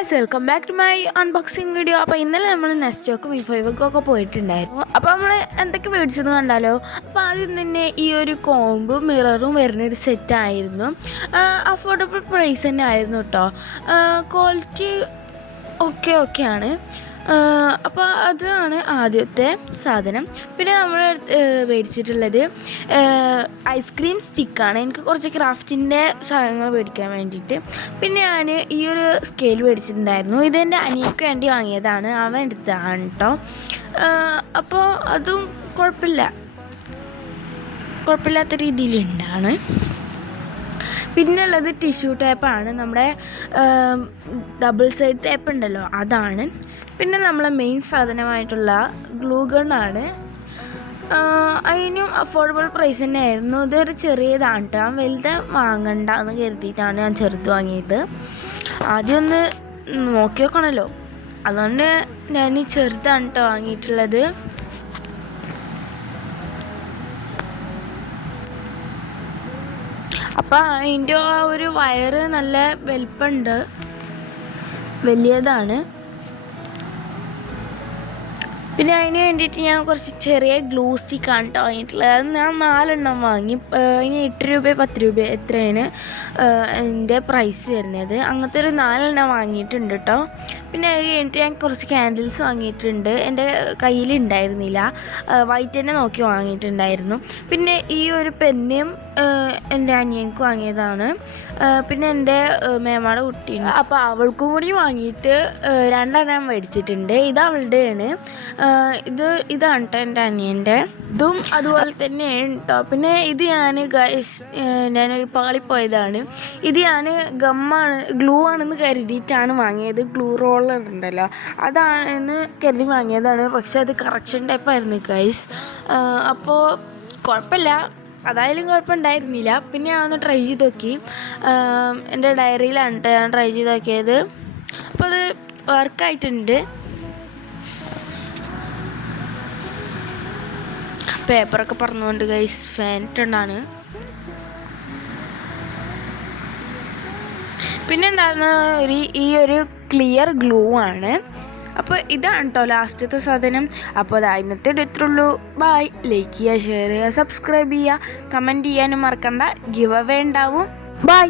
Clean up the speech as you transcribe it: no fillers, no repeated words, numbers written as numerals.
Guys, welcome back to my unboxing video. അപ്പോൾ ഇന്നലെ നമ്മൾ നെസ്റ്റോക്കും V5 പോയിട്ടുണ്ടായിരുന്നു. അപ്പോൾ നമ്മൾ എന്തൊക്കെ മേടിച്ചെന്ന് കണ്ടാലോ. അപ്പോൾ ആദ്യം തന്നെ ഈ ഒരു കോമ്പും മിററും വരുന്നൊരു സെറ്റായിരുന്നു. അഫോർഡബിൾ പ്രൈസ് തന്നെ ആയിരുന്നു കേട്ടോ. ക്വാളിറ്റി ഓക്കെയാണ്. അപ്പോൾ അതാണ് ആദ്യത്തെ സാധനം. പിന്നെ നമ്മൾ മേടിച്ചിട്ടുള്ളത് ഐസ്ക്രീം സ്റ്റിക്കാണ്. എനിക്ക് കുറച്ച് ക്രാഫ്റ്റിൻ്റെ സാധനങ്ങൾ മേടിക്കാൻ വേണ്ടിയിട്ട്. പിന്നെ ഞാൻ ഈ ഒരു സ്കെയിൽ മേടിച്ചിട്ടുണ്ടായിരുന്നു. ഇതെൻ്റെ അനിയക്ക് വേണ്ടി വാങ്ങിയതാണ്, അവൻ എടുത്തതാണ് കേട്ടോ. അപ്പോൾ അതും കുഴപ്പമില്ലാത്ത രീതിയിലുണ്ടാണ്. പിന്നെ ഉള്ളത് ടിഷ്യൂ ടേപ്പാണ്, നമ്മുടെ ഡബിൾ സൈഡ് ടേപ്പ് ഉണ്ടല്ലോ അതാണ്. പിന്നെ നമ്മളെ മെയിൻ സാധനമായിട്ടുള്ള ഗ്ലൂ ഗണ്ണാണ്. അതിനും അഫോർഡബിൾ പ്രൈസ് തന്നെ ആയിരുന്നു. ഇതൊരു ചെറിയതാണ് കേട്ടോ, വലുത് വാങ്ങണ്ട എന്ന് കരുതിയിട്ടാണ് ഞാൻ ചെറുത് വാങ്ങിയത്. ആദ്യം ഒന്ന് നോക്കി നോക്കണമല്ലോ, അതുകൊണ്ട് ഞാൻ ഈ ചെറുതാണ് കേട്ടോ വാങ്ങിയിട്ടുള്ളത്. അപ്പം അതിൻ്റെ ആ ഒരു വയറ് നല്ല വലിപ്പമുണ്ട്, വലിയതാണ്. പിന്നെ അതിന് വേണ്ടിയിട്ട് ഞാൻ കുറച്ച് ചെറിയ ഗ്ലൂ സ്റ്റിക്കാണ് കേട്ടോ വാങ്ങിയിട്ടുള്ളത്. അത് ഞാൻ 4 എണ്ണം വാങ്ങി. അതിന് 8 രൂപ 10 രൂപ എത്രയാണ് അതിൻ്റെ പ്രൈസ് വരുന്നത്. അങ്ങനത്തെ ഒരു 4 എണ്ണം വാങ്ങിയിട്ടുണ്ട് കേട്ടോ. പിന്നെ അത് കഴിഞ്ഞിട്ട് ഞാൻ കുറച്ച് ക്യാൻഡിൽസ് വാങ്ങിയിട്ടുണ്ട്. എൻ്റെ കയ്യിലുണ്ടായിരുന്നില്ല, വൈറ്റ് തന്നെ നോക്കി വാങ്ങിയിട്ടുണ്ടായിരുന്നു. പിന്നെ ഈ ഒരു പെന്നും എൻ്റെ അനിയനക്ക് വാങ്ങിയതാണ്. പിന്നെ എൻ്റെ മേമാടെ കുട്ടിയുണ്ട്, അപ്പോൾ അവൾക്കും കൂടി വാങ്ങിയിട്ട് 2 എണ്ണം മേടിച്ചിട്ടുണ്ട്. ഇത് അവളുടെയാണ്. ഇതാണ് കേട്ടോ എൻ്റെ അനിയൻ്റെ. ഇതും അതുപോലെ തന്നെയാണ് കേട്ടോ. പിന്നെ ഇത് ഞാനൊരു പാളിപ്പോയതാണ്. ഇത് ഞാൻ ഗ്ലൂ ആണെന്ന് കരുതിയിട്ടാണ് വാങ്ങിയത്. ഗ്ലൂ റോളർ ഉണ്ടല്ലോ അതാണെന്ന് കരുതി വാങ്ങിയതാണ്. പക്ഷെ അത് കറക്ഷൻ ടൈപ്പായിരുന്നു ഗൈസ്. അപ്പോൾ കുഴപ്പമില്ല, അതായാലും കുഴപ്പമുണ്ടായിരുന്നില്ല. പിന്നെ ഞാൻ ഒന്ന് ട്രൈ ചെയ്ത് നോക്കി. എൻ്റെ ഡയറിയിലാണ് കേട്ടോ ഞാൻ ട്രൈ ചെയ്ത് നോക്കിയത്. അപ്പോൾ അത് വർക്കായിട്ടുണ്ട്. പേപ്പറൊക്കെ പറഞ്ഞുകൊണ്ട് ഗൈസ് ഫാൻ ഇട്ടുണ്ടാണ്. പിന്നെ ഉണ്ടായിരുന്ന ഈ ഒരു ക്ലിയർ ഗ്ലൂ ആണ്. അപ്പോൾ ഇതാണ് കേട്ടോ ലാസ്റ്റത്തെ സാധനം. അപ്പോൾ ഇന്നത്തെ ഇത്രയുള്ളൂ. ബൈ. ലൈക്ക് ചെയ്യുക, ഷെയർ ചെയ്യുക, സബ്സ്ക്രൈബ് ചെയ്യുക, കമൻറ്റ് ചെയ്യാനും മറക്കണ്ട. ഗിവ് അവേ ഉണ്ടാവും. ബൈ.